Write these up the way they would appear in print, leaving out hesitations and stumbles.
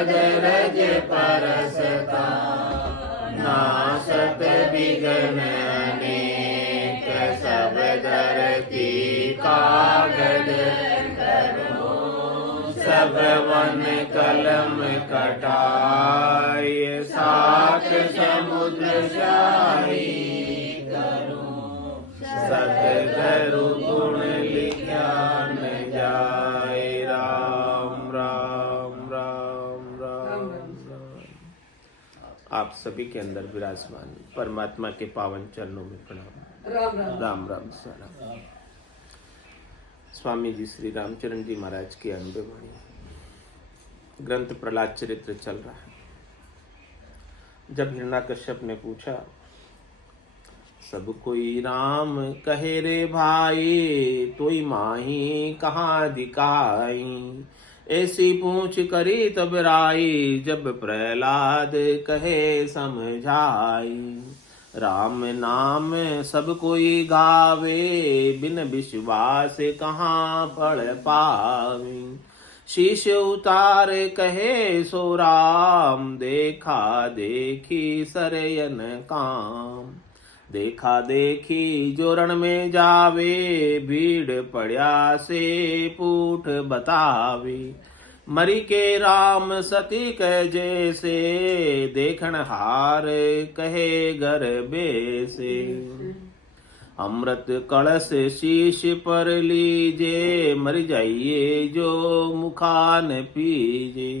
शबद रज परसता, नासत बिघन अनेक, सब धरती कागद करो, सब वन कलम कटाय, सात समुद्र शाही करो, सतगुरु गुण लिखा न जाए। राम राम राम राम राम। आप सभी के अंदर विराजमान परमात्मा के पावन चरणों में प्रणाम। राम राम राम राम सलाम। स्वामी जी श्री रामचरण जी महाराज की अनुभव वाणी ग्रंथ प्रहलाद चरित्र चल रहा है। जब हिरण्याकश्यप ने पूछा, सब कोई राम कहे रे भाई, तोई माही कहाँ दिखाई, ऐसी पूछ करी तब राई, जब प्रहलाद कहे समझाई। राम नाम सब कोई गावे, बिन विश्वास कहाँ पढ़ पावे। शीश उतार कहे सो राम, देखा देखी सरयन काम। देखा देखी जो रण में जावे, भीड़ पड़या से पूठ बतावे। मरी के राम सती कह जैसे, देखन हार कहे घर बेसे। अमृत कलश शीश पर लीजे, मर जाइए जो मुखान पीजे।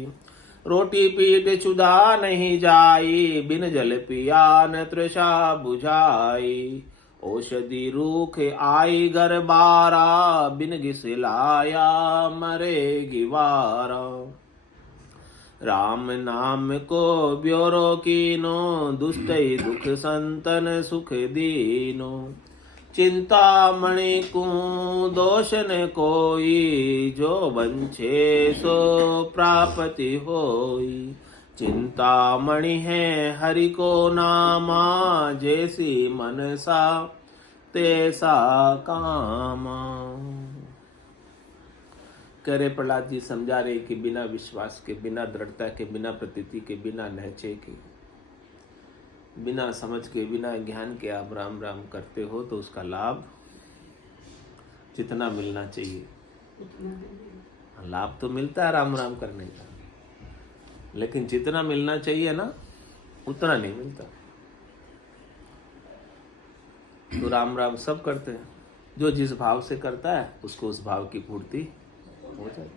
रोटी पीट चुदा नहीं जाई, बिन जल पिया न तृषा बुझाई। औषधि रूख आई घर बारा, बिन घिसिलाया मरे गिवारा। राम नाम को ब्योरो कीनो, दुष्ट दुख संतन सुख दीनो। चिंतामणि को दोष न कोई, जो वंछे सो प्राप्ति होई। चिंतामणि है हरि को नामा, जैसी मनसा तैसा कामा। कह रहे प्रहलाद जी समझा रहे कि बिना विश्वास के, बिना दृढ़ता के, बिना प्रतीति के, बिना नहचे के, बिना समझ के, बिना ज्ञान के आप राम राम करते हो तो उसका लाभ जितना मिलना चाहिए, लाभ तो मिलता है राम राम करने का, लेकिन जितना मिलना चाहिए ना उतना नहीं मिलता। तो राम राम सब करते हैं, जो जिस भाव से करता है उसको उस भाव की पूर्ति हो जाती है।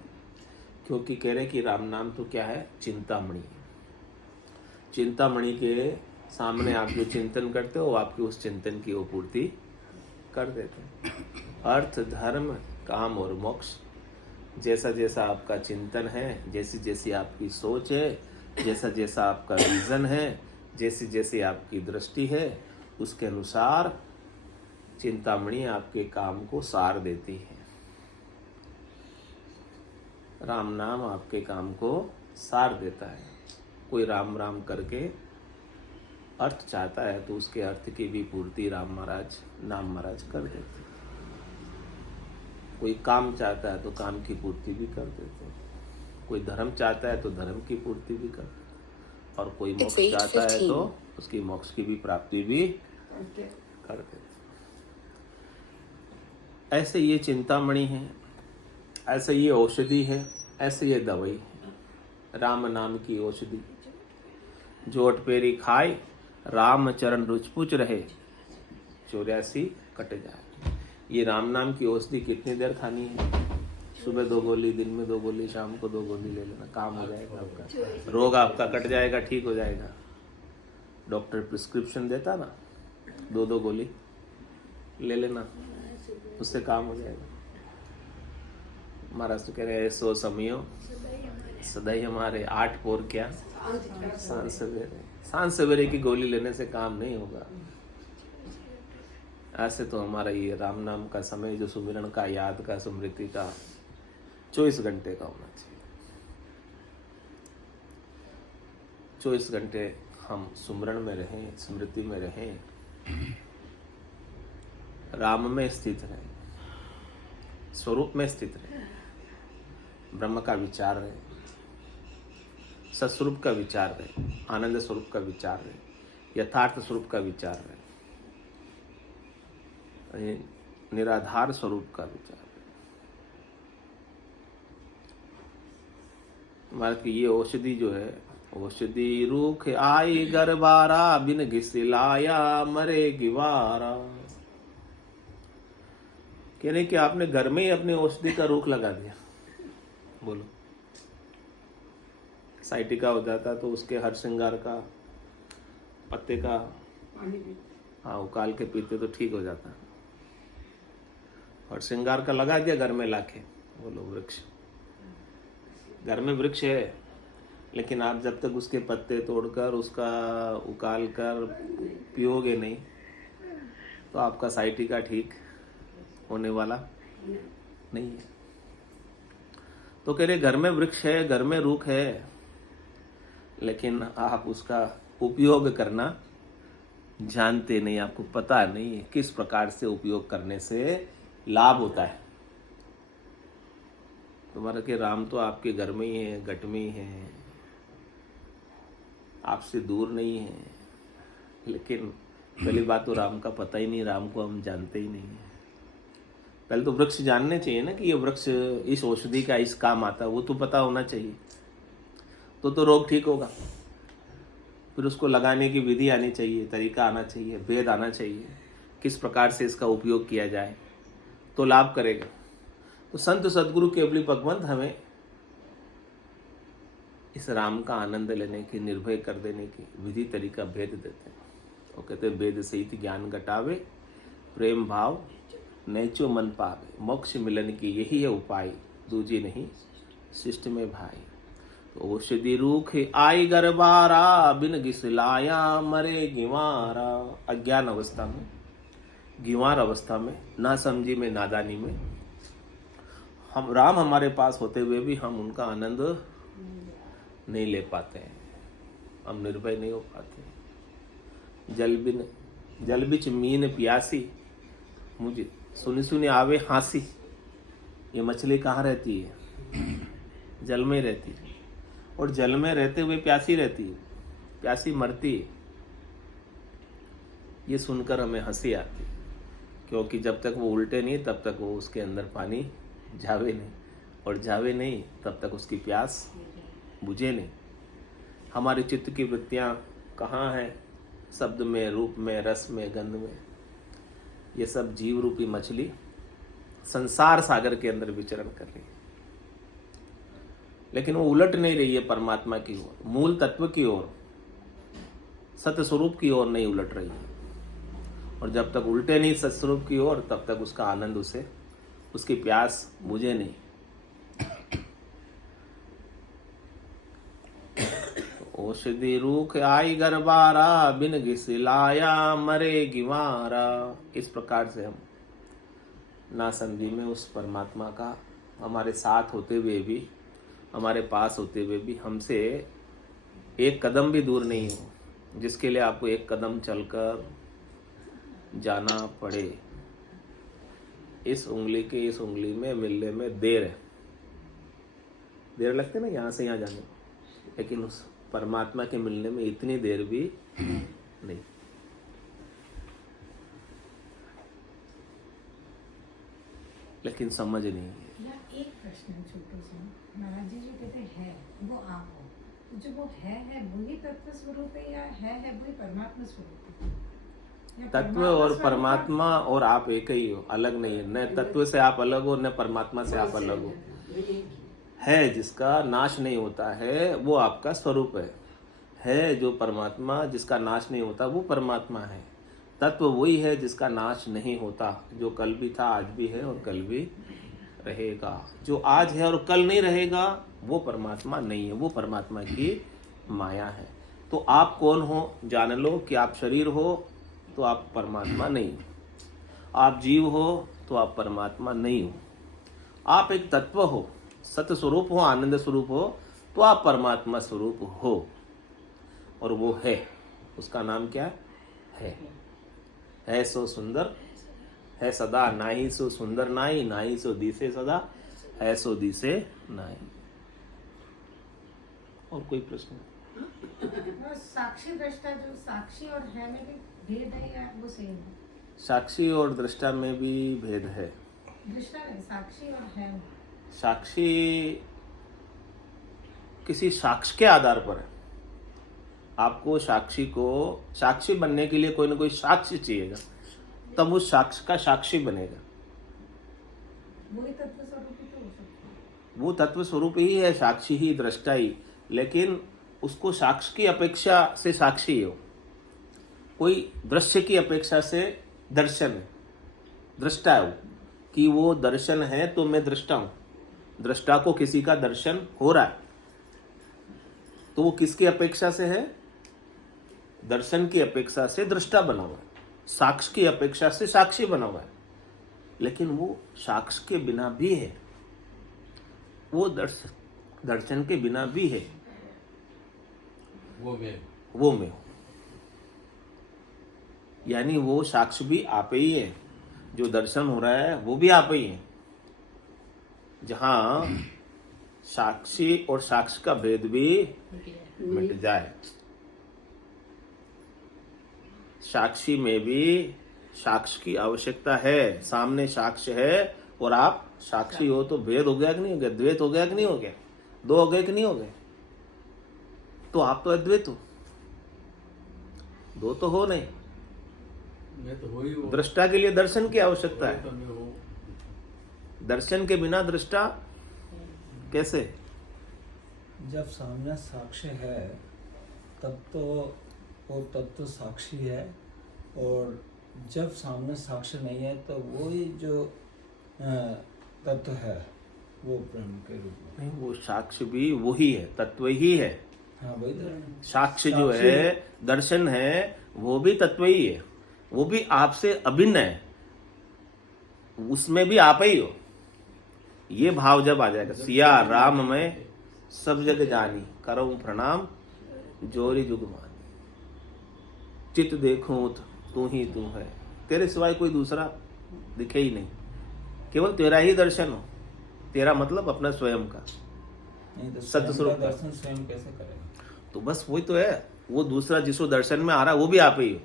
क्योंकि कह रहे कि राम नाम तो क्या है, चिंतामणि। चिंतामणि के सामने आप जो चिंतन करते हो, आपके उस चिंतन की वो पूर्ति कर देते हैं। अर्थ, धर्म, काम और मोक्ष, जैसा जैसा आपका चिंतन है, जैसी जैसी आपकी सोच है, जैसा जैसा आपका विजन है, जैसी जैसी आपकी दृष्टि है, उसके अनुसार चिंतामणि आपके काम को सार देती है। राम नाम आपके काम को सार देता है। कोई राम राम करके अर्थ चाहता है तो उसके अर्थ की भी पूर्ति राम महाराज, नाम महाराज कर देते। कोई काम चाहता है तो काम की पूर्ति भी कर देते। कोई धर्म चाहता है तो धर्म की पूर्ति भी कर देते। और कोई मोक्ष चाहता है तो उसकी मोक्ष की भी प्राप्ति भी कर देते। ऐसे ये चिंतामणि है, ऐसे ये औषधि है, ऐसे ये दवाई है। राम नाम की औषधि, जोट पेरी खाए, राम चरण रुचपुच रहे, 84 कट जाए। ये राम नाम की औषधि कितनी देर खानी है? सुबह 2 गोली, दिन में 2 गोली, शाम को 2 गोली ले लेना, काम हो जाएगा आपका। रोग आपका कट जाएगा, ठीक हो जाएगा। डॉक्टर प्रिस्क्रिप्शन देता ना, 2 गोली ले लेना, उससे काम हो जाएगा। महाराज तो कह रहे हैं, सो समयो सदाई हमारे 8 पोर क्या सांझ सवेरे। सांझ सवेरे की गोली लेने से काम नहीं होगा। ऐसे तो हमारा ये राम नाम का समय, जो सुमिरन का, याद का, स्मृति का 24 घंटे का होना चाहिए। 24 घंटे हम सुमिरन में रहें, स्मृति में रहें, राम में स्थित रहें, स्वरूप में स्थित रहें, ब्रह्म का विचार रहे। सत्स्वरूप का विचार रहे, आनंद स्वरूप का विचार रहे, यथार्थ स्वरूप का विचार रहे, निराधार स्वरूप का विचार रहे। हमारे की ये औषधि जो है, औषधि रूख आई गरबारा, बिन घिसिलाया मरे गिवारा। कह रहे कि आपने घर में ही अपने औषधि का रूख लगा दिया। बोलो, साइटिका हो जाता तो उसके हर श्रृंगार का पत्ते का हाँ उकाल के पीते तो ठीक हो जाता, और श्रृंगार का लगा दिया घर में लाके। बोलो, वृक्ष घर में वृक्ष है, लेकिन आप जब तक उसके पत्ते तोड़कर उसका उकाल कर पियोगे नहीं तो आपका साइटिका ठीक होने वाला नहीं है। तो कह रहे घर में वृक्ष है, घर में रूख है, लेकिन आप उसका उपयोग करना जानते नहीं, आपको पता नहीं किस प्रकार से उपयोग करने से लाभ होता है। तुम्हारा कि राम तो आपके घर में ही है, घट में ही है, आपसे दूर नहीं है, लेकिन पहली बात तो राम का पता ही नहीं, राम को हम जानते ही नहीं है। पहले तो वृक्ष जानने चाहिए ना कि ये वृक्ष इस औषधि का इस काम आता है, वो तो पता होना चाहिए, तो रोग ठीक होगा। फिर उसको लगाने की विधि आनी चाहिए, तरीका आना चाहिए, भेद आना चाहिए, किस प्रकार से इसका उपयोग किया जाए तो लाभ करेगा। तो संत सद्गुरु केवली भगवंत हमें इस राम का आनंद लेने की, निर्भय कर देने की विधि तरीका भेद देते हैं। वो कहते हैं वेद सहित ज्ञान घटावे, प्रेम भाव नैचो मन पावे, मोक्ष मिलन की यही है उपाय, दूजी नहीं शिष्ट में भाई। तो औषधि रूख आई गरबारा, बिन घिसिलाया मरे गिवारा। अज्ञान अवस्था में, गिवार अवस्था में, ना समझी में, नादानी में हम राम हमारे पास होते हुए भी हम उनका आनंद नहीं ले पाते हैं, हम निर्भय नहीं हो पाते। जल बिच मीन प्यासी, मुझे सुनी सुनी आवे हांसी। ये मछली कहाँ रहती है? जल में रहती है, और जल में रहते हुए प्यासी रहती है, प्यासी मरती है। ये सुनकर हमें हंसी आती है, क्योंकि जब तक वो उल्टे नहीं तब तक वो उसके अंदर पानी जावे नहीं, और जावे नहीं तब तक उसकी प्यास बुझे नहीं। हमारी चित्त की वृत्तियाँ कहाँ हैं? शब्द में, रूप में, रस में, गंध में। ये सब जीव रूपी मछली संसार सागर के अंदर विचरण कर रही है, लेकिन वो उलट नहीं रही है परमात्मा की ओर, मूल तत्व की ओर, सत्य स्वरूप की ओर नहीं उलट रही है। और जब तक उल्टे नहीं सत्स्वरूप की ओर, तब तक उसका आनंद उसे, उसकी प्यास बुझे नहीं। औषधि रूख आई गरबारा, बिन घिसिलाया मरे गिवारा। इस प्रकार से हम नासंधि में उस परमात्मा का हमारे साथ होते हुए भी, हमारे पास होते हुए भी हमसे एक कदम भी दूर नहीं हो, जिसके लिए आपको एक कदम चलकर जाना पड़े। इस उंगली के इस उंगली में मिलने में देर लगती है ना, यहाँ से यहाँ जाने में, लेकिन उस परमात्मा के मिलने में इतनी देर भी नहीं। लेकिन समझ नहीं है। एक प्रश्न छोटा सा, महाराज जी जो कहते हैं वो आप हो, तो जो वो है वही तत्व स्वरूप है, या है वही परमात्मा स्वरूप है? तत्व और परमात्मा और आप एक ही हो, अलग नहीं है। न तत्व से आप अलग हो, न परमात्मा से आप अलग हो। है जिसका नाश नहीं होता है वो आपका स्वरूप है जो परमात्मा जिसका नाश नहीं होता वो परमात्मा है। तत्व वही है जिसका नाश नहीं होता, जो कल भी था, आज भी है और कल भी रहेगा। जो आज है और कल नहीं रहेगा वो परमात्मा नहीं है, वो परमात्मा की माया है। तो आप कौन हो जान लो कि आप शरीर हो तो आप परमात्मा नहीं हो, आप जीव हो तो आप परमात्मा नहीं हो, आप एक तत्व हो, सत्य स्वरूप हो, आनंद स्वरूप हो, तो आप परमात्मा स्वरूप हो। और वो है, उसका नाम क्या है सो सुंदर है सदा, नाही सो सुंदर नाही, नाही सो दिसे सदा, है सो दिसे नाही। और कोई प्रश्न? वो साक्षी दृष्टा जो साक्षी और है में भी भेद है या वो सेम है? साक्षी और दृष्टा में भी भेद है। दृष्टा नहीं, साक्षी और है में। साक्षी किसी साक्ष्य के आधार पर है। आपको साक्षी बनने के लिए कोई ना कोई साक्ष्य चाहिएगा, तब उस साक्ष्य का साक्षी बनेगा। वही तत्व स्वरूप ही तो हो सकता है। वो तत्व स्वरूप ही है, साक्षी ही, दृष्टा ही, लेकिन उसको साक्ष्य की अपेक्षा से साक्षी हो, कोई दृश्य की अपेक्षा से दर्शन है, दृष्टा है वो, कि वो दर्शन है तो मैं दृष्टा हूं। दृष्टा को किसी का दर्शन हो रहा है तो वो किसकी अपेक्षा से है? दर्शन की अपेक्षा से दृष्टा बना हुआ है, साक्ष्य की अपेक्षा से साक्षी बना हुआ है। लेकिन वो साक्ष्य के बिना भी है, वो दर्शन के बिना भी है। वो मैं हूं, यानी वो साक्ष्य भी आप ही है, जो दर्शन हो रहा है वो भी आप ही है। जहां साक्षी और साक्ष्य का भेद भी मिट जाए, साक्षी में भी साक्ष्य की आवश्यकता है। सामने साक्ष्य है और आप साक्षी हो, तो भेद हो गया कि नहीं हो गया? द्वैत हो गया कि नहीं हो गया? दो हो गए कि नहीं हो गए? तो आप तो अद्वैत हो, दो तो हो नहीं। मैं तो वही हूँ। दृष्टा के लिए दर्शन की आवश्यकता है, तो मैं हूँ। दर्शन के बिना दृष्टा कैसे? जब सामने साक्ष्य है तब तो वो तत्व साक्षी है, और जब सामने साक्ष्य नहीं है तो वही जो तत्व है वो ब्रह्म के रूप में। नहीं, वो साक्ष्य भी वही है, तत्व ही है। हाँ वही तो साक्ष्य जो है, दर्शन है, वो भी तत्व ही है, वो भी आपसे अभिन्न है, उसमें भी आप ही हो। ये भाव जब आ जाएगा, सिया राम में सब जग जानी, करऊं प्रणाम जोरी जुग मानी, चित देखूं तू ही तू है, तेरे सिवाय कोई दूसरा दिखे ही नहीं, केवल तेरा ही दर्शन हो। तेरा मतलब अपना स्वयं का, नहीं तो सत्य स्वरूप का। दर्शन स्वयं कैसे करेगा? तो बस वही तो है, वो दूसरा जिसको दर्शन में आ रहा है वो भी आप ही हो,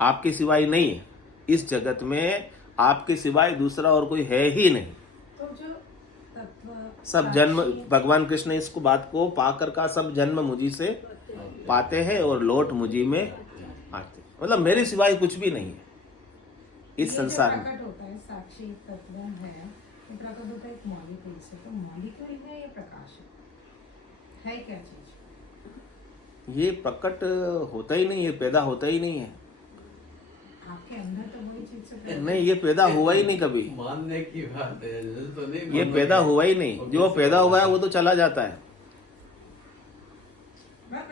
आपके सिवाय नहीं है। इस जगत में आपके सिवाय दूसरा और कोई है ही नहीं। तो जो तत्व सब जन्म, भगवान कृष्ण ने इसको बात को पाकर का, सब जन्म मुझी से पाते हैं और लौट मुझी में आते, मतलब मेरे सिवाय कुछ भी नहीं है इस संसार में। प्रकट होता है साक्षी तत्व है, ये प्रकट होता है एक मॉलिक्यूल से। तो मॉलिक्यूल है या प्रकाश है क्या चीज? ये प्रकट होता ही नहीं है, पैदा होता ही नहीं है। आपके अंदर तो वही चीज से नहीं, ये पैदा हुआ ही नहीं कभी, मानने की बात है, तो नहीं ये मानने पैदा की। हुआ ही नहीं। जो पैदा हुआ है वो तो चला जाता है।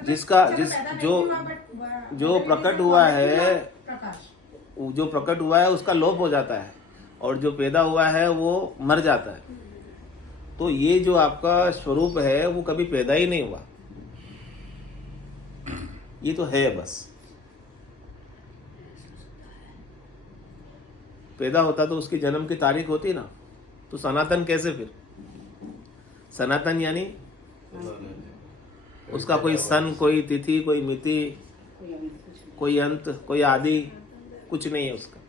जिसका जिस जो प्रकट हुआ है, प्रकाश, जो प्रकट हुआ है उसका लोप हो जाता है, और जो पैदा हुआ है वो मर जाता है। तो ये जो आपका स्वरूप है वो कभी पैदा ही नहीं हुआ, ये तो है बस। पैदा होता तो उसकी जन्म की तारीख होती ना, तो सनातन कैसे फिर? सनातन यानी उसका कोई सन, कोई तिथि, कोई मिति, कोई अंत, कोई आदि कुछ नहीं है उसका।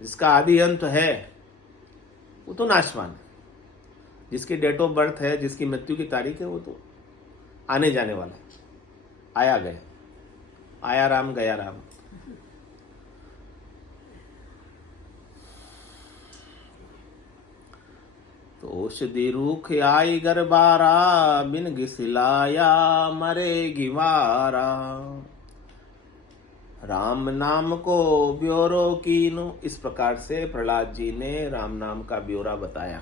जिसका आदि अंत है वो तो नाशवान है, जिसकी डेट ऑफ बर्थ है, जिसकी मृत्यु की तारीख है, वो तो आने जाने वाला है, आया गया, आया राम गया राम। तो औषधि रूख आई गरबारा, बिन घिसिलाया मरे गिवारा, राम नाम को ब्योरो कीनु। इस प्रकार से प्रहलाद जी ने राम नाम का ब्योरा बताया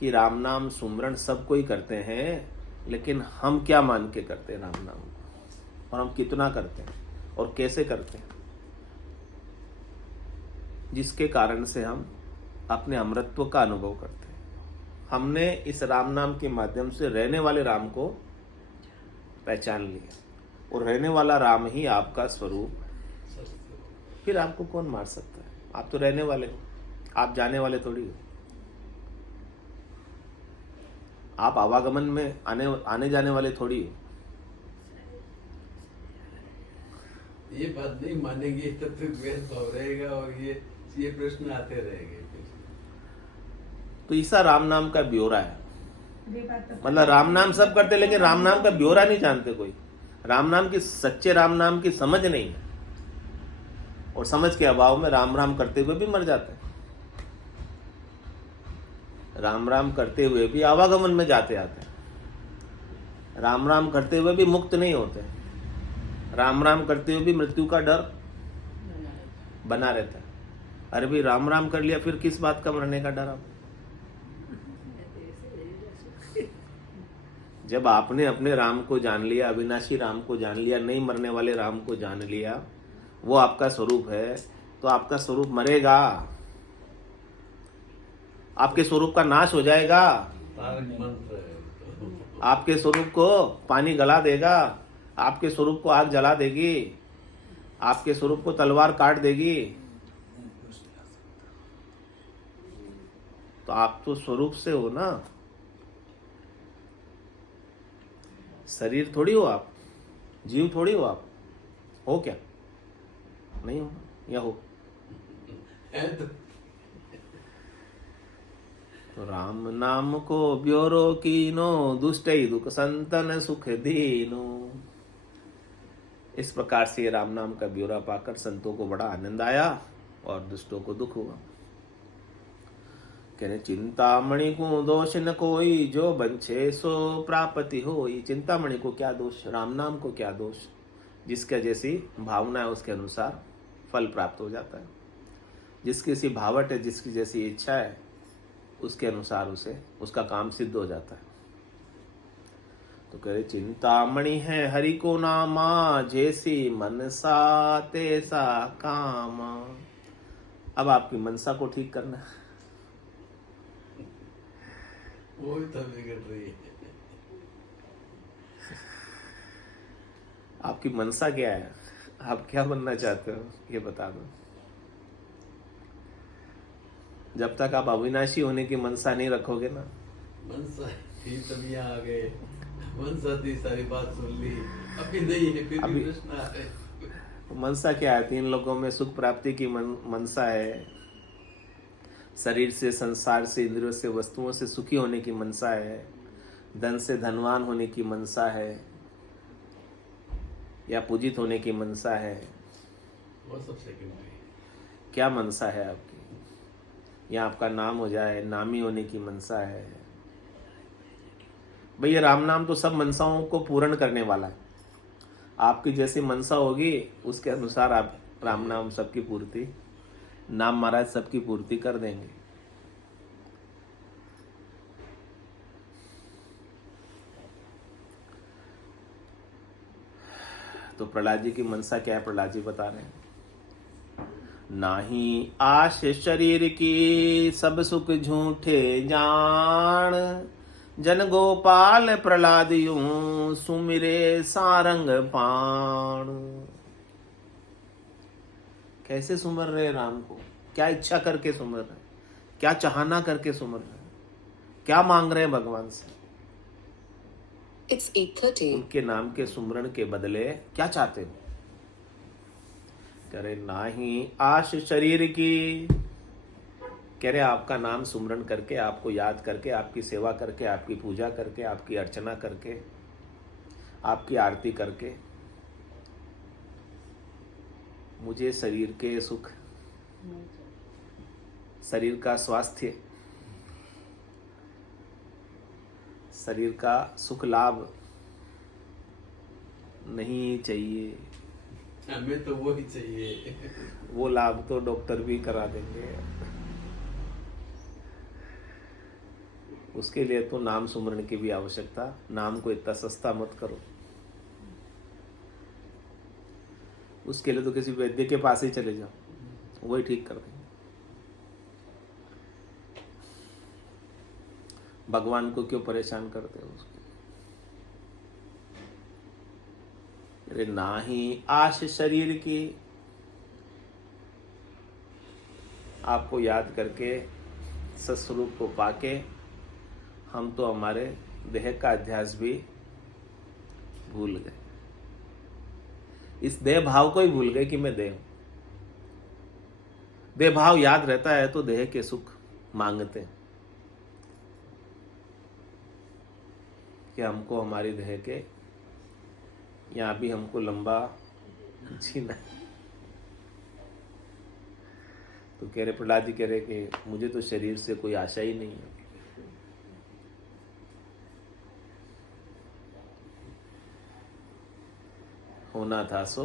कि राम नाम सुमरण सब कोई करते हैं, लेकिन हम क्या मान के करते हैं राम नाम, और हम कितना करते हैं और कैसे करते हैं, जिसके कारण से हम अपने अमृतत्व का अनुभव करते हैं। हमने इस राम नाम के माध्यम से रहने वाले राम को पहचान लिया, और रहने वाला राम ही आपका स्वरूप। फिर आपको कौन मार सकता है? आप तो रहने वाले हो, आप जाने वाले थोड़ी हो। आप आवागमन में आने जाने वाले थोड़ी हो। ये बात नहीं मानेंगे तब तक द्वेष भाव रहेगा और ये प्रश्न आते रहेंगे। तो ईसा राम नाम का ब्योरा है। ये बात तो मतलब राम नाम सब करते लेकिन राम नाम का ब्योरा नहीं जानते कोई। राम नाम की सच्चे राम नाम की समझ नहीं है, और समझ के अभाव में राम राम करते हुए भी मर जाते हैं। राम राम करते हुए भी आवागमन में जाते आते हैं। राम राम करते हुए भी मुक्त नहीं होते। राम राम करते हुए भी मृत्यु का डर बना रहता है। अरे भाई राम राम कर लिया, फिर किस बात का मरने का डर आप? जब आपने अपने राम को जान लिया, अविनाशी राम को जान लिया, नहीं मरने वाले राम को जान लिया, वो आपका स्वरूप है, तो आपका स्वरूप मरेगा, आपके स्वरूप का नाश हो जाएगा, तारक मंत्र है। आपके स्वरूप को पानी गला देगा, आपके स्वरूप को आग जला देगी, आपके स्वरूप को तलवार काट देगी। तो आप तो स्वरूप से हो ना, शरीर थोड़ी हो आप, जीव थोड़ी हो आप। हो क्या? नहीं हो या हो? है तो राम नाम को ब्योरो कीनो, दुष्ट दुख संतन सुख दीनो। इस प्रकार से राम नाम का ब्योरा पाकर संतों को बड़ा आनंद आया और दुष्टों को दुख हुआ। कहने चिंतामणि को दोष न कोई, जो बंछे सो प्राप्ति होई। चिंतामणि को क्या दोष, राम नाम को क्या दोष? जिसके जैसी भावना है उसके अनुसार फल प्राप्त हो जाता है। जिसकी सी भावट है, जिसकी जैसी इच्छा है, उसके अनुसार उसे उसका काम सिद्ध हो जाता है। तो कह रहे चिंतामणि है हरि को नामा, जैसी मनसा तैसा काम। अब आपकी मनसा को ठीक करना है। वो भी तब बिगड़ रही है। आपकी मनसा क्या है? आप क्या बनना चाहते हो ये बता दो। जब तक आप अविनाशी होने की मनसा नहीं रखोगे ना, मनसा थी तब यहाँ आ गए, मनसा थी सारी बात सुन ली, अभी नहीं है, फिर भी प्रश्न आ रहे। मनसा क्या है? 3 लोगों में सुख प्राप्ति की मनसा है, शरीर से, संसार से, इंद्रियों से, वस्तुओं से सुखी होने की मनसा है, धन से धनवान होने की मनसा है, या पूजित होने की मनसा है। वो सब सेकेंडरी। क्या मनसा है आपकी? या आपका नाम हो जाए, नामी होने की मनसा है। भैया राम नाम तो सब मनसाओं को पूर्ण करने वाला है। आपकी जैसी मनसा होगी उसके अनुसार आप राम नाम सबकी पूर्ति, नाम महाराज सबकी पूर्ति कर देंगे। तो प्रहलाद जी की मनसा क्या है? प्रहलाद जी बता रहे हैं, नाही आश शरीर की, सब सुख झूठे जान। जन गोपाल प्रहलाद यूं, सुमिरे सारंग पाण। कैसे सुमर रहे राम को? क्या इच्छा करके सुमर रहे? क्या चाहना करके सुमर रहे? क्या मांग रहे हैं भगवान से? It's 8:30. उनके नाम के सुमरण के बदले क्या चाहते हो? कह रहे नाही आश शरीर की। कह रहे आपका नाम सुमरण करके, आपको याद करके, आपकी सेवा करके, आपकी पूजा करके, आपकी अर्चना करके, आपकी आरती करके मुझे शरीर के सुख, शरीर का स्वास्थ्य, शरीर का सुख लाभ नहीं चाहिए। हमें तो वो ही चाहिए। वो लाभ तो डॉक्टर भी करा देंगे। उसके लिए तो नाम सुमरण की भी आवश्यकता। नाम को इतना सस्ता मत करो। उसके लिए तो किसी वैद्य के पास ही चले जाओ, वही ठीक कर देंगे। भगवान को क्यों परेशान करते हो उसको? अरे नाही आश शरीर की। आपको याद करके, सत्स्वरूप को पाके हम तो हमारे देह का अध्यास भी भूल गए। इस देह भाव को ही भूल गए कि मैं देह हूं। देह भाव याद रहता है तो देह के सुख मांगते हैं कि हमको हमारी देह के यहां भी हमको लंबा जीना है। तो कह रहे, प्रहलाद जी कह रहे कि मुझे तो शरीर से कोई आशा ही नहीं है। होना था सो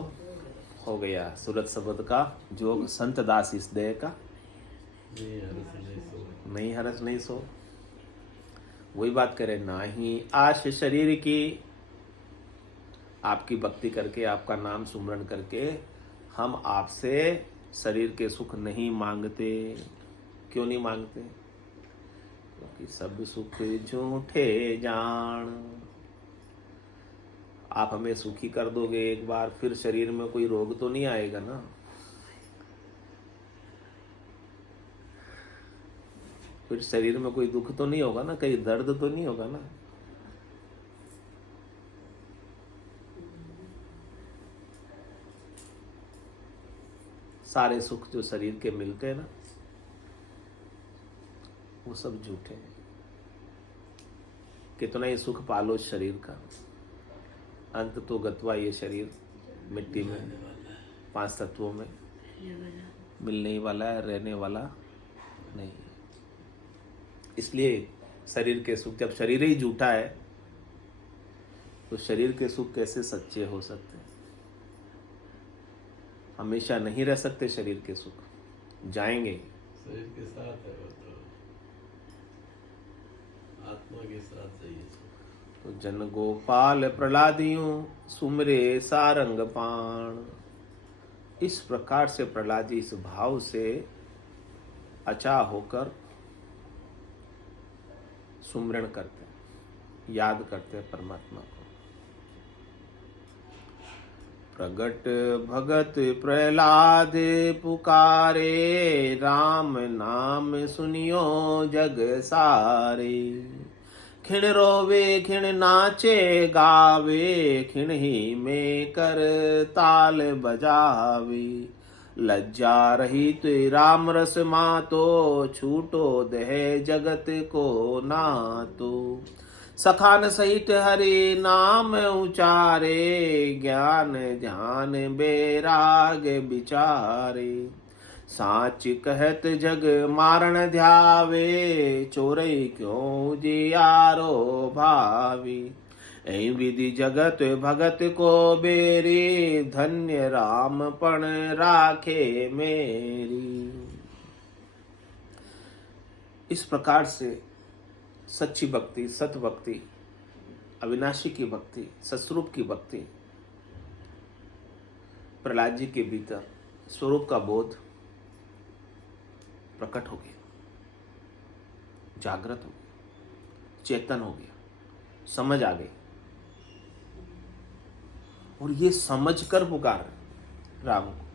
हो गया, सूरत शब्द का जोग संत दास इस देह का नहीं हरस नहीं सो नहीं हरस नहीं सो। वही बात करें, ना ही आश शरीर की। आपकी भक्ति करके, आपका नाम सुमरण करके हम आपसे शरीर के सुख नहीं मांगते। क्यों नहीं मांगते? क्योंकि सब सुख झूठे जान। आप हमें सुखी कर दोगे एक बार, फिर शरीर में कोई रोग तो नहीं आएगा ना। फिर शरीर में कोई दुख तो नहीं होगा ना, कहीं दर्द तो नहीं होगा ना। सारे सुख जो शरीर के मिलते हैं ना, वो सब झूठे हैं। कितना ही सुख पालो शरीर का, अंत तो गत्वा ये शरीर मिट्टी में, 5 तत्वों में मिलने ही वाला है, रहने वाला नहीं। इसलिए शरीर के सुख, जब शरीर ही झूठा है तो शरीर के सुख कैसे सच्चे हो सकते हैं? हमेशा नहीं रह सकते शरीर के सुख, जाएंगे। शरीर के साथ है वो तो, आत्मा के साथ चाहिए। तो जन गोपाल प्रहलादियों सुमरे सारंग पाण। इस प्रकार से प्रहलाद जी इस भाव से अचा होकर सुमरण करते हैं, याद करते हैं परमात्मा को। प्रगट भगत प्रहलाद पुकारे, राम नाम सुनियो जग सारे। खिण रोवे खिण नाचे गावे, खिण ही में कर ताल बजावे। लज्जा रहित राम रस मातो, छूटो देह जगत को नातो। सखान सहित हरि नाम उचारे, ज्ञान ध्यान बैराग विचारे। साच कहत जग मारण ध्यावे, चोरई क्यों जियारो भावी। ऐ विधि जगत भगत को बेरी, धन्य राम पण राखे मेरी। इस प्रकार से सच्ची भक्ति, सत भक्ति, अविनाशी की भक्ति, सस्वरूप की भक्ति प्रहलाद जी के भीतर स्वरूप का बोध प्रकट हो गया, जागृत हो गया, चेतन हो गया, समझ आ गई। और ये समझकर पुकार राम को,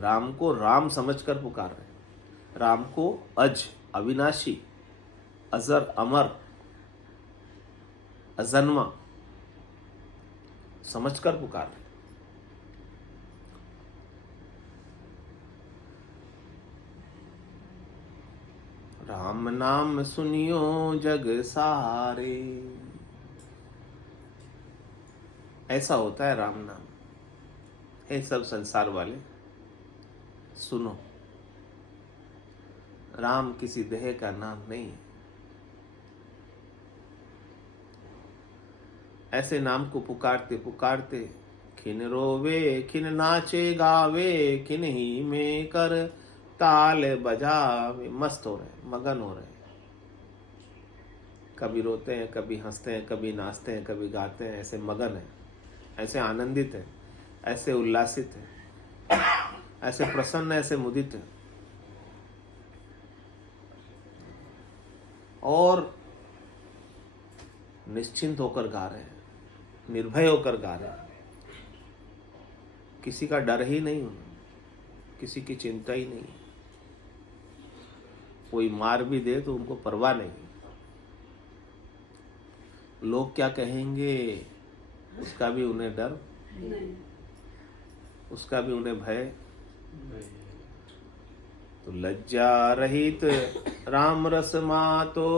राम को राम समझकर पुकार रहे, राम को अज, अविनाशी, अजर, अमर, अजन्मा समझकर पुकार रहे। राम नाम सुनियो जग सारे। ऐसा होता है राम नाम। हे सब संसार वाले सुनो, राम किसी देह का नाम नहीं है। ऐसे नाम को पुकारते पुकारते खिन रोवे खिन नाचे गावे, खिन ही में कर ताल बजावे। मस्त हो रहे, मगन हो रहे, कभी रोते हैं, कभी हंसते हैं, कभी नाचते हैं, कभी गाते हैं। ऐसे मगन है, ऐसे आनंदित है, ऐसे उल्लासित है, ऐसे प्रसन्न, ऐसे मुदित है। और निश्चिंत होकर गा रहे हैं, निर्भय होकर गा रहे हैं। किसी का डर ही नहीं, किसी की चिंता ही नहीं। कोई मार भी दे तो उनको परवाह नहीं। लोग क्या कहेंगे उसका भी उन्हें डर, उसका भी उन्हें भय। तो लज्जा रहित राम रस मातो,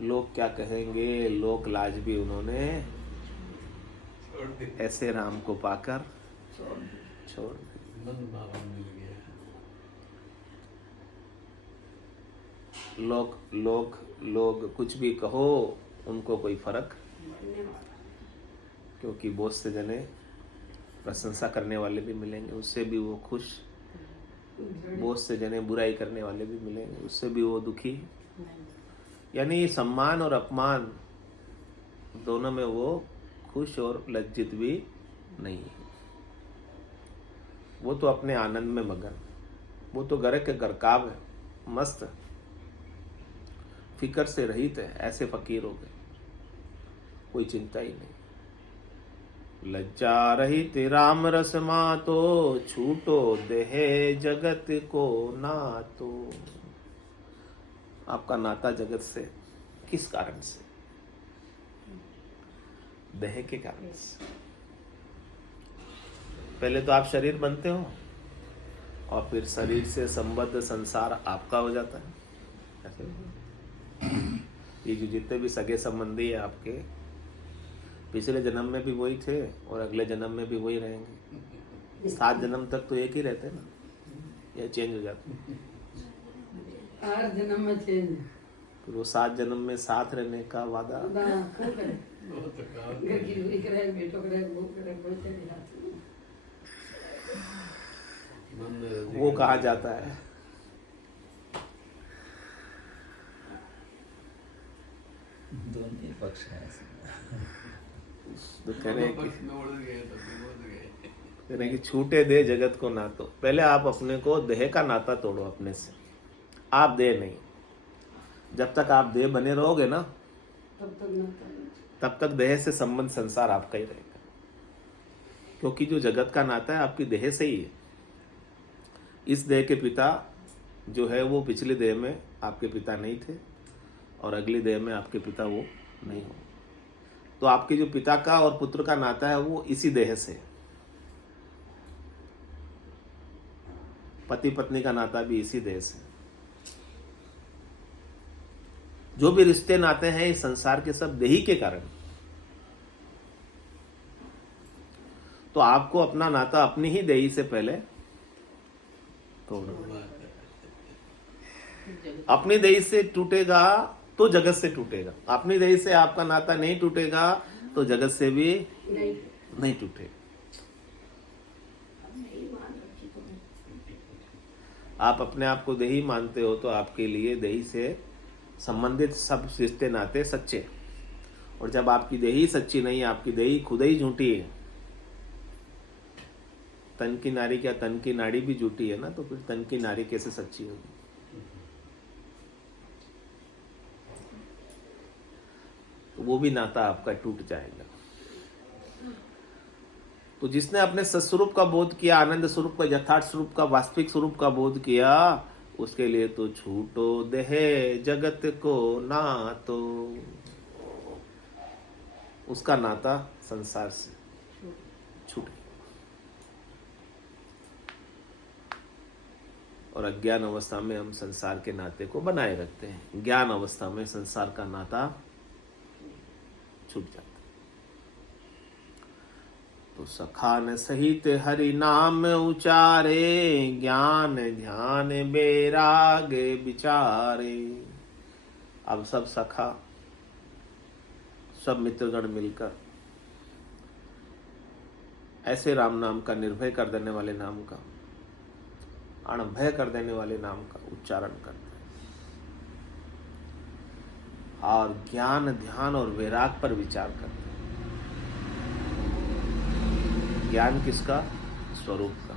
लोग क्या कहेंगे, लोक लाज भी उन्होंने छोड़ दी, ऐसे राम को पाकर छोड़ दी। मन भावन मिल गया। लोग कुछ भी कहो उनको कोई फर्क, क्योंकि बहुत से जने प्रशंसा करने वाले भी मिलेंगे, उससे भी वो खुश। बहुत से जने बुराई करने वाले भी मिलेंगे, उससे भी वो दुखी। यानी सम्मान और अपमान दोनों में वो खुश और लज्जित भी नहीं है। वो तो अपने आनंद में मगन, वो तो घर के गरकाब है, मस्त, फिक्र से रहित है। ऐसे फकीर हो गए, कोई चिंता ही नहीं। लज्जा रहित राम रस मातो, छूटो देह जगत को नातो। आपका नाता जगत से किस कारण से? देह के कारण से। पहले तो आप शरीर बनते हो और फिर शरीर से संबद्ध संसार आपका हो जाता है। ऐसे ये जो जितने भी सगे संबंधी है आपके, पिछले जन्म में भी वही थे और अगले जन्म में भी वही रहेंगे। 7 जन्म तक तो एक ही रहते हैं ना, या चेंज हो जाते? 8 जन्म में चेंज। फिर वो 7 जन्म में साथ रहने का वादा। खूब करे, वो तो काम घर की रूही करे, बेटो करे, बहू करे, बोलते नहीं हाथ में। मन वो कहाँ जाता है? दोनों ही पक्ष हैं इसमें। तो कह रहे हैं कि पक्ष में उड़ गए, तो उड़ गए। कह रहे हैं कि छूटे दे जगत को नातो। पहले आप अपने को देह का नाता तोड़ो अपने से। आप देह नहीं, जब तक आप देह बने रहोगे ना, तब तक ना करना। तब तक देह से संबंध संसार आपका ही रहेगा। क्योंकि जो जगत का नाता है आपकी देह से ही है। इस देह के पिता जो है वो पिछले देह में आपके पिता नहीं थे और अगली देह में आपके पिता वो नहीं हो। तो आपके जो पिता का और पुत्र का नाता है वो इसी देह से है। पति पत्नी का नाता भी इसी देह से। जो भी रिश्ते नाते हैं इस संसार के सब देही के कारण। तो आपको अपना नाता अपनी ही देही से पहले तोड़ना। अपनी देही से टूटेगा तो जगत से टूटेगा। अपनी देही से आपका नाता नहीं टूटेगा तो जगत से भी नहीं टूटेगा। आप अपने आप को देही मानते हो तो आपके लिए देही से संबंधित सब रिश्ते नाते सच्चे। और जब आपकी देही सच्ची नहीं, आपकी देही खुद ही झूठी है, तन की नारी क्या तन की नाड़ी भी झूठी है ना, तो फिर तन की नारी कैसे सच्ची होगी? तो वो भी नाता आपका टूट जाएगा। तो जिसने अपने सत्स्वरूप का बोध किया, आनंद स्वरूप का, यथार्थ स्वरूप का, वास्तविक स्वरूप का बोध किया, उसके लिए तो छूटो देह जगत को नातो। उसका नाता संसार से छूट गया। और अज्ञान अवस्था में हम संसार के नाते को बनाए रखते हैं, ज्ञान अवस्था में संसार का नाता छूट जाता है। तो सखान सहित हरि नाम उचारे, ज्ञान ध्यान बैराग विचारे। अब सब सखा, सब मित्रगण मिलकर ऐसे राम नाम का, निर्भय कर देने वाले नाम का, अणभय कर देने वाले नाम का उच्चारण करते हैं और ज्ञान ध्यान और वैराग पर विचार करते हैं। ज्ञान किसका? स्वरूप का,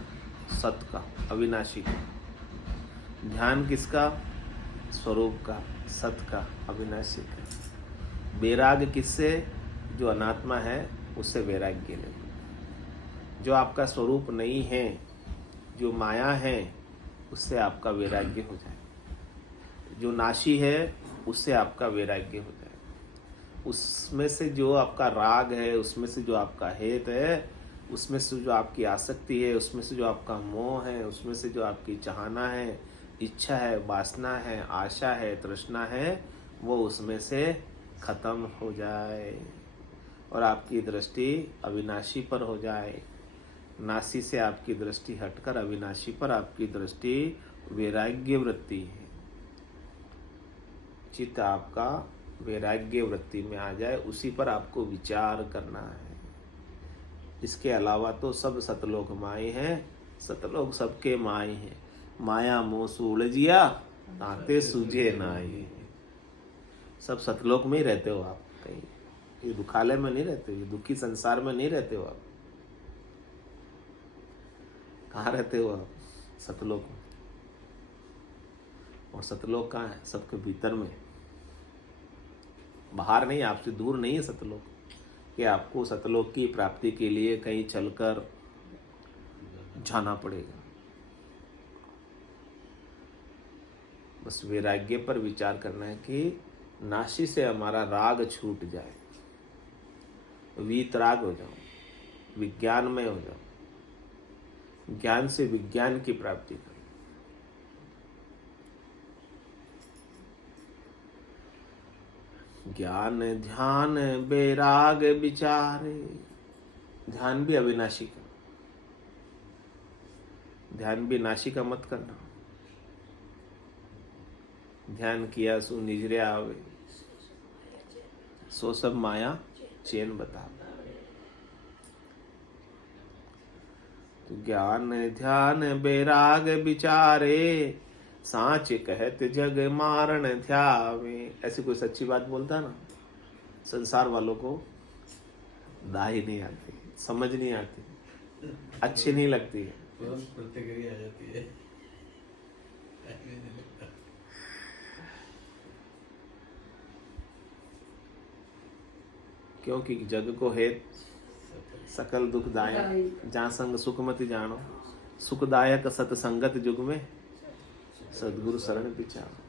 सत का, अविनाशी का। ध्यान किसका? स्वरूप का, सत का, अविनाशी का। वैराग किससे? जो अनात्मा है उससे वैराग्य ले। जो आपका स्वरूप नहीं है, जो माया है, उससे आपका वैराग्य हो जाए। जो नाशी है उससे आपका वैराग्य हो जाए। उसमें से जो आपका राग है, उसमें से जो आपका हेत है, उसमें से जो आपकी आसक्ति है, उसमें से जो आपका मोह है, उसमें से जो आपकी चाहना है, इच्छा है, वासना है, आशा है, तृष्णा है, वो उसमें से खत्म हो जाए और आपकी दृष्टि अविनाशी पर हो जाए। नासी से आपकी दृष्टि हटकर अविनाशी पर आपकी दृष्टि वैराग्य वृत्ति है। चित्त आपका वैराग्य वृत्ति में आ जाए, उसी पर आपको विचार करना है। इसके अलावा तो सब सतलोक माए हैं, सतलोक सबके माए हैं। माया मोह उलझिया ताते सूझे नाई। सब सतलोक में ही रहते हो आप, कहीं ये दुखालय में नहीं रहते हो, ये दुखी संसार में नहीं रहते हो आप। कहाँ रहते हो आप? सतलोक में। और सतलोक कहाँ है? सबके भीतर में, बाहर नहीं, आपसे दूर नहीं है सतलोक। कि आपको सतलोक की प्राप्ति के लिए कहीं चलकर जाना पड़ेगा। बस वैराग्य पर विचार करना है कि नाशी से हमारा राग छूट जाए, वीतराग हो जाओ, विज्ञान में हो जाओ, ज्ञान से विज्ञान की प्राप्ति करो। ज्ञान ध्यान बैराग विचारे। ध्यान भी अविनाशी का, ध्यान भी नाशी का मत करना। ध्यान किया सो निजरे आवे, सो सब माया चैन बता। तो ज्ञान ध्यान बैराग विचारे, सांच कहत जग मारण ध्यावे। ऐसी कोई सच्ची बात बोलता ना, संसार वालों को दाही नहीं आती, समझ नहीं आती, अच्छी नहीं लगती है। तुरंत प्रतिक्रिया आ जाती है। क्योंकि जग को हेत सकल दुखदायक, जहाँ संग सुख मत जानो। सुखदायक सतसंगत युग में सदगुरु शरण विचारो।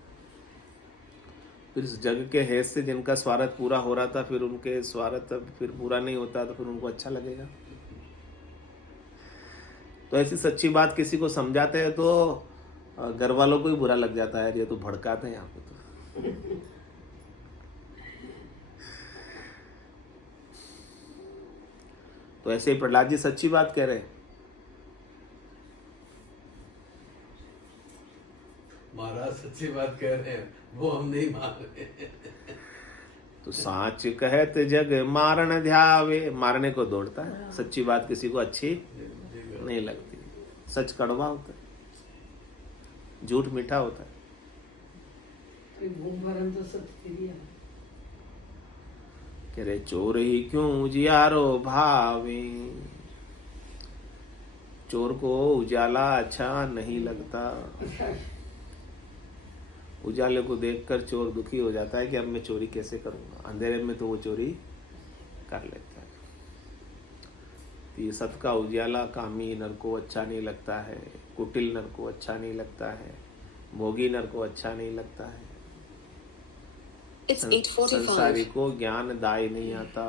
फिर इस जग के हेत से जिनका स्वार्थ पूरा हो रहा था, फिर उनके स्वार्थ फिर पूरा नहीं होता तो फिर उनको अच्छा लगेगा। तो ऐसी सच्ची बात किसी को समझाते हैं तो घर वालों को ही बुरा लग जाता है, ये तो भड़काते हैं यहाँ पे। तो ऐसे ही प्रहलाद जी सच्ची बात कह रहे हैं। महाराज सच्ची बात कह रहे हैं, वो हम नहीं मान रहे। तो सांच कहत जग मारण ध्यावे, मारने को दौड़ता है। सच्ची बात किसी को अच्छी नहीं लगती। सच कड़वा होता है, झूठ मीठा होता है। घूम भरन तो सब तेरी है। कह रहे चोर ही क्यों उजियारो भावे। चोर को उजाला अच्छा नहीं लगता। उजाले को देखकर चोर दुखी हो जाता है कि अब मैं चोरी कैसे करूंगा। अंधेरे में तो वो चोरी कर लेता है। तो ये सत का उजाला कामी नर को अच्छा नहीं लगता है, कुटिल नर को अच्छा नहीं लगता है, भोगी नर को अच्छा नहीं लगता है। It's 8:45. संसारी को ज्ञान दाय नहीं आता।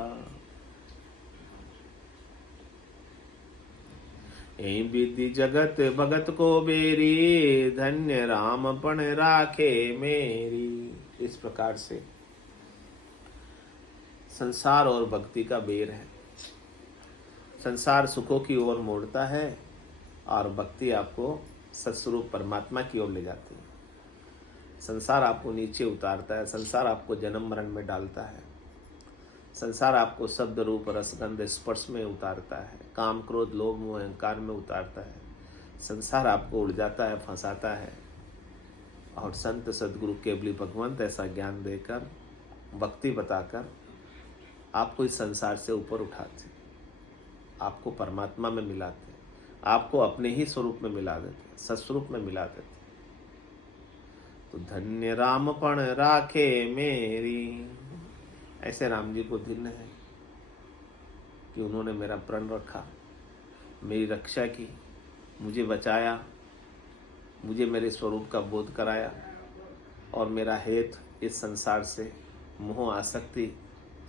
ऐ विधि जगत भगत को बेरी, धन्य राम पण राखे मेरी। इस प्रकार से संसार और भक्ति का बेर है। संसार सुखों की ओर मोड़ता है और भक्ति आपको सत्स्वरूप परमात्मा की ओर ले जाती है। संसार आपको नीचे उतारता है, संसार आपको जन्म मरण में डालता है, संसार आपको शब्द रूप रसगंध स्पर्श में उतारता है, काम क्रोध लोभ मोह अहंकार में उतारता है। संसार आपको उलझाता है, फंसाता है। और संत सदगुरु केवली भगवंत ऐसा ज्ञान देकर, भक्ति बताकर आपको इस संसार से ऊपर उठाते, आपको परमात्मा में मिलाते, आपको अपने ही स्वरूप में मिला देते, सत्स्वरूप में मिला देते। तो धन्य राम पण राखे मेरी। ऐसे राम जी को धन्य है कि उन्होंने मेरा प्रण रखा, मेरी रक्षा की, मुझे बचाया, मुझे मेरे स्वरूप का बोध कराया और मेरा हेत इस संसार से मोह आसक्ति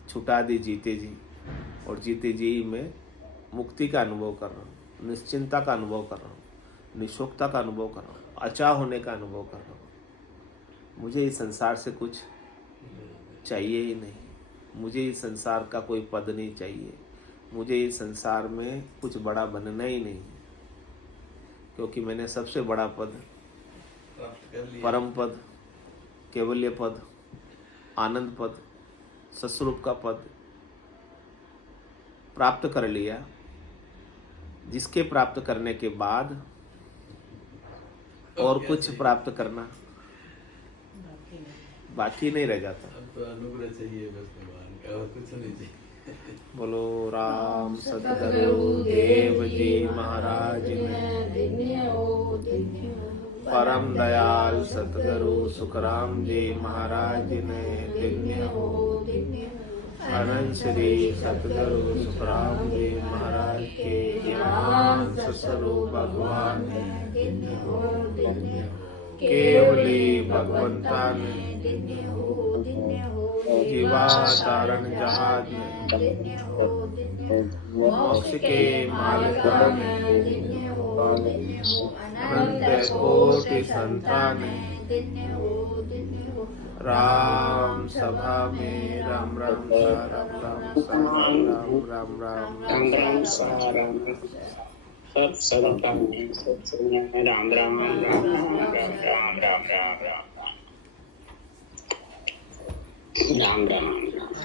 छुटा दी जीते जी, और जीते जी में मुक्ति का अनुभव कर रहा हूँ, निश्चिंता का अनुभव कर रहा हूँ, निशोकता का अनुभव कर रहा हूँ, अचाह होने का अनुभव कर रहा हूँ। मुझे इस संसार से कुछ चाहिए ही नहीं, मुझे इस संसार का कोई पद नहीं चाहिए, मुझे इस संसार में कुछ बड़ा बनना ही नहीं, क्योंकि मैंने सबसे बड़ा पद, प्राप्त कर लिया। परम पद, केवल्य पद, आनंद पद, सस्वरूप का पद प्राप्त कर लिया, जिसके प्राप्त करने के बाद और कुछ प्राप्त करना बाकी नहीं रह जाता। अब तो अनुग्रह चाहिए बस भगवान का, और कुछ नहीं चाहिए। बोलो राम सतगुरु देव जी महाराज में, परम दयाल सतगुरु सुखराम जी महाराज ने दिव्य हो। अनंत श्री सतगुरु सुखराम जी महाराज के ज्ञान स्वरूप भगवान ने केवली भगवंता ने जीवा तारण जहाज में, मोक्ष के मालिका ने, अनंत कोटि संतान ने, राम सभा में राम राम सा राम राम सा राम राम राम राम राम सा राम सब संतान में सब सुनिए राम राम राम राम राम राम राम राम राम राम राम राम।